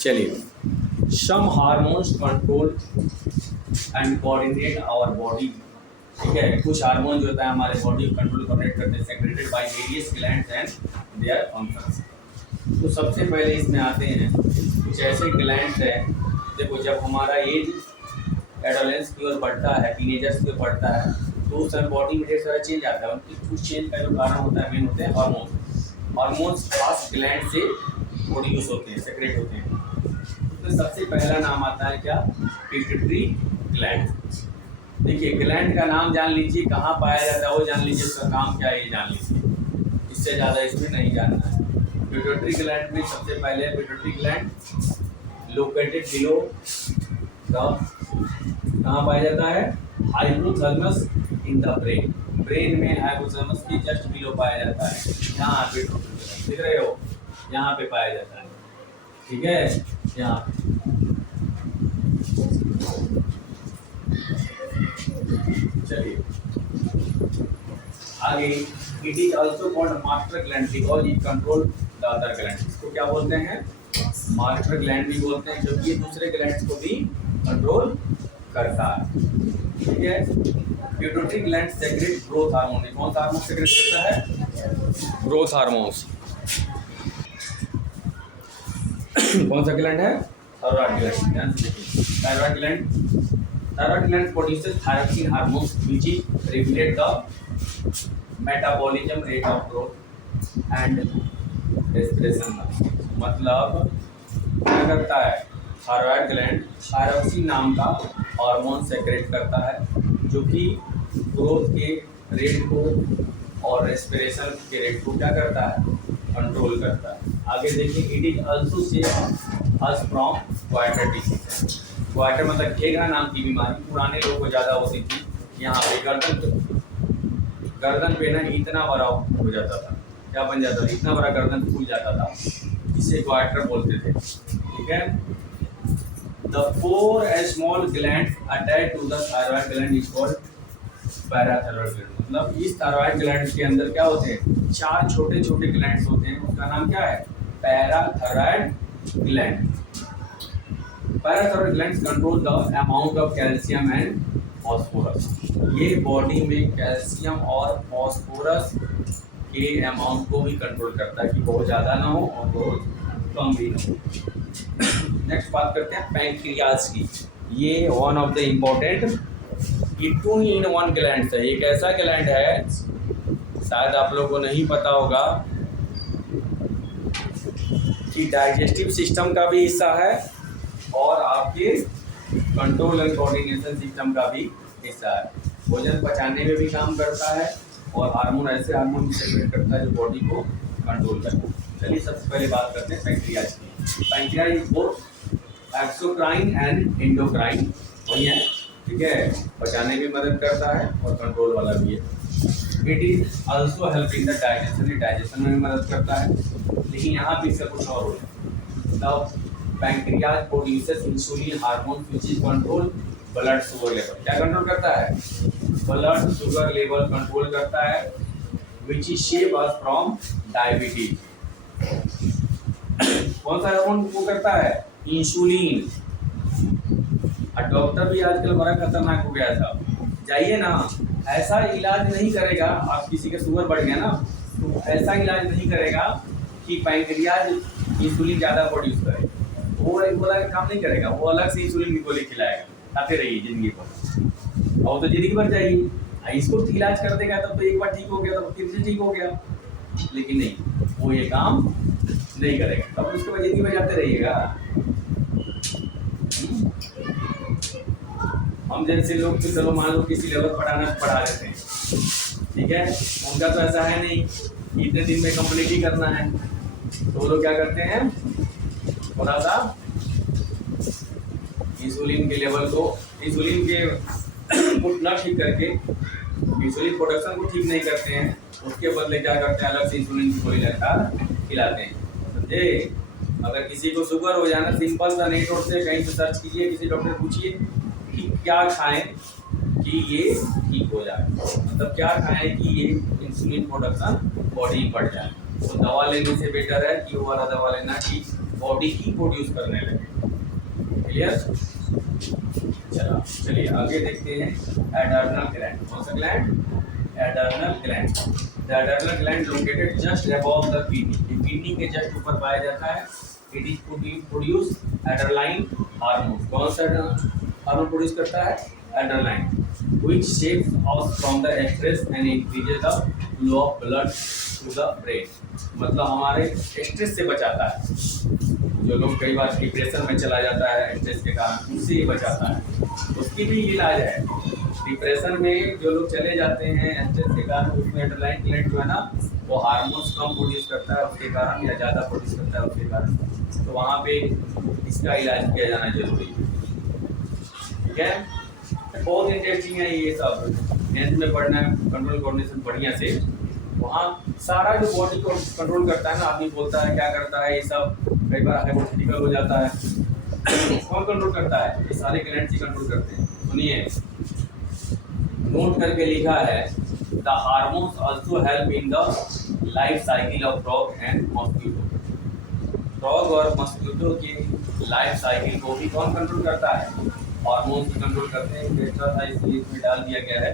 चलिए, some hormones control and coordinate our body. ठीक है, कुछ हार्मोन जो होता है हमारे बॉडी को कंट्रोल कोऑर्डिनेट करते हैं, secreted by various glands and their functions. तो सबसे पहले इसमें आते हैं कुछ ऐसे ग्लैंड्स हैं। देखो, जब हमारा एज एडोलेंस की ओर बढ़ता है, टीनेजर्स की ओर बढ़ता है, तो उस समय बॉडी में ढेर सारा चेंज आता है। उनकी कुछ चेंज का जो कारण होता है, मेन होते हैं हार्मोन्स खास ग्लैंड से प्रोड्यूस होते हैं, सेक्रेट होते हैं। तो सबसे पहला नाम आता है क्या? Pituitary gland. देखिए, ग्लैंड का नाम जान लीजिए, कहाँ पाया जाता है वो जान लीजिए, उसका काम क्या है ये जान लीजिए, इससे ज़्यादा इसमें नहीं जानना है। पिट्यूटरी ग्लैंड में सबसे पहले पिट्यूटरी ग्लैंड लोकेटेड बिलो कहाँ पाया जाता है? Hypothalamus in the brain. Brain में हाइपोथैलेमस की जस्ट बिलो पाया जाता है। यहाँ पिट्यूटरी दिख रहे हो, यहाँ पे पाया जाता है। ठीक है, यहाँ चलिए आगे। It is also called master gland because it control the other gland. इसको क्या बोलते हैं? मास्टर ग्लैंड भी बोलते हैं, क्योंकि दूसरे ग्लैंड्स को भी कंट्रोल करता है। ठीक है, pituitary gland secrete growth hormone. कौन सा हार्मोन सेक्रेट करता है? Growth hormones. कौन सा ग्लैंड है? Thyroid gland. ध्यान से देखिए, thyroid gland produces thyroxine hormones which is regulate the metabolism, rate of growth and respiration. मतलब क्या करता है? थायराइड ग्लैंड थायरोक्सिन नाम का हार्मोन सेक्रेट करता है, जो कि ग्रोथ के रेट को और रेस्पिरेशन के रेट को क्या करता है? कंट्रोल करता है। आगे देखिए, it is also save us from quarter disease. Quarter मतलब घेघा नाम की बीमारी पुराने लोगों को ज़्यादा होती थी। यहाँ पे गर्दन पे ना इतना बड़ा हो जाता था, क्या बन जाता था? इतना बड़ा गर्दन फूल जाता था, जिसे क्वार्टर बोलते थे। ठीक है, the 4 small gland attach to the thyroid gland is called parathyroid gland. मतलब इस थायराइड ग्लैंड के अंदर क्या होते हैं? 4 छोटे छोटे ग्लैंड्स होते हैं, उसका नाम क्या है? Parathyroid gland. Parathyroid glands control the amount of calcium and phosphorus. ये बॉडी में कैल्शियम और फॉस्फोरस के अमाउंट को भी कंट्रोल करता है, कि बहुत ज़्यादा ना हो और बहुत कम भी ना हो। नेक्स्ट बात करते हैं पैंक्रियाज की। ये वन ऑफ द इम्पोर्टेंट, ये 2-in-1 ग्लैंड है। एक ऐसा ग्लैंड है, शायद आप लोगों को नहीं पता होगा, कि डाइजेस्टिव सिस्टम का भी हिस्सा है और आपके कंट्रोल एंड कोऑर्डिनेशन सिस्टम का भी हिस्सा है। भोजन पचाने में भी काम करता है और हार्मोन, ऐसे हार्मोन भी सेक्रेट करता है जो बॉडी को कंट्रोल करता है। चलिए सबसे पहले बात करते हैं पैंक्रियाज की। Pancreas is both exocrine and endocrine वही है। ठीक है, पचाने में मदद करता है और कंट्रोल वाला भी है। It is also help in the digestion, digestion में भी मदद करता है। लेकिन यहाँ भी इसका कुछ और हो है। Pancreas produces insulin hormone which is control blood sugar level. क्या कंट्रोल करता है? ब्लड शुगर लेवल कंट्रोल करता है, which is save us from diabetes. कौन सा हार्मोन वो करता है? इंसुलिन। और डॉक्टर भी आजकल बड़ा खतरनाक हो गया था। जाइए ना, ऐसा इलाज नहीं करेगा, आप किसी का शुगर बढ़ गया ना, तो ऐसा इलाज नहीं करेगा कि पैंक्रियाज इंसुलिन ज़्यादा प्रोड्यूस करे। वो वाला काम नहीं करेगा, वो अलग से इंसुलिन की गोली खिलाएगा, खाते रहिए जिंदगी भर, और तो जिंदगी भर जाइए। इसको इलाज कर देगा तब तो एक बार ठीक हो गया, तब फिर से ठीक हो गया। लेकिन नहीं, वो ये काम नहीं करेगा, तब उसके बाद जिंदगी भर जाते रहिएगा। हम जैसे लोग तो चलो मान लो किसी लेवल पढ़ा लेते हैं, ठीक है, उनका तो ऐसा है नहीं, इतने दिन में कंप्लीट ही करना है। तो वो लोग क्या करते हैं? थोड़ा सा इंसुलिन के लेवल को, इंसुलिन के ना ठीक करके, इंसुलिन प्रोडक्शन को ठीक नहीं करते हैं, उसके बदले क्या करते हैं? अलग से इंसुलिन की गोली लगाकर खिलाते हैं। समझे? अगर किसी को शुगर हो जाए ना, सिंपल सा नेट से कहीं से सर्च कीजिए, किसी डॉक्टर पूछिए कि क्या खाएं कि ये ठीक हो जाए, मतलब क्या खाएं कि ये इंसुलिन प्रोडक्शन बॉडी में बढ़ जाए। तो दवा लेने से बेटर है कि वो वाला दवा लेना कि बॉडी ही प्रोड्यूस करने लगे। क्लियर? चलिए आगे देखते हैं एडर्नल ग्लैंड। कौन सा gland? Adrenal gland. The adrenal gland located just above the kidney, kidney के जस्ट ऊपर पाया जाता है। It is produce adrenaline hormone. कौन सा हार्मोन प्रोड्यूस करता है? Adrenaline, which saves us from the stress and increases the flow of blood to the brain। मतलब हमारे स्ट्रेस से बचाता है। जो लोग कई बार डिप्रेशन में चला जाता है स्ट्रेस के कारण, उससे ही बचाता है। उसकी भी इलाज है। डिप्रेशन में जो लोग चले जाते हैं स्ट्रेस के कारण, उसमें एड्रेनालाइन ग्लैंड जो है ना, वो हार्मोन्स कम प्रोड्यूस करता है उसके कारण, या ज़्यादा प्रोड्यूस करता है उसके कारण। तो वहाँ पे इसका इलाज किया जाना जरूरी है। ठीक है, बहुत इंटरेस्टिंग है ये सब। हेल्थ में पढ़ना है, कंट्रोल कोऑर्डिनेशन बढ़िया से। वहाँ सारा जो बॉडी को कंट्रोल करता है ना, आदमी बोलता है क्या करता है ये सब, कई बार हाइपोथेटिकल हो जाता है। कौन कंट्रोल करता है? ये सारे ग्लैंड्स ही कंट्रोल करते हैं। सुनिए, नोट करके लिखा है, the hormones also help in the life cycle of frog and mosquito. Frog और मॉस्किटो की लाइफ साइकिल को भी कौन कंट्रोल करता है? हार्मोन्स कंट्रोल करते हैं। एक्स्ट्रा था इसलिए इसमें डाल दिया गया है।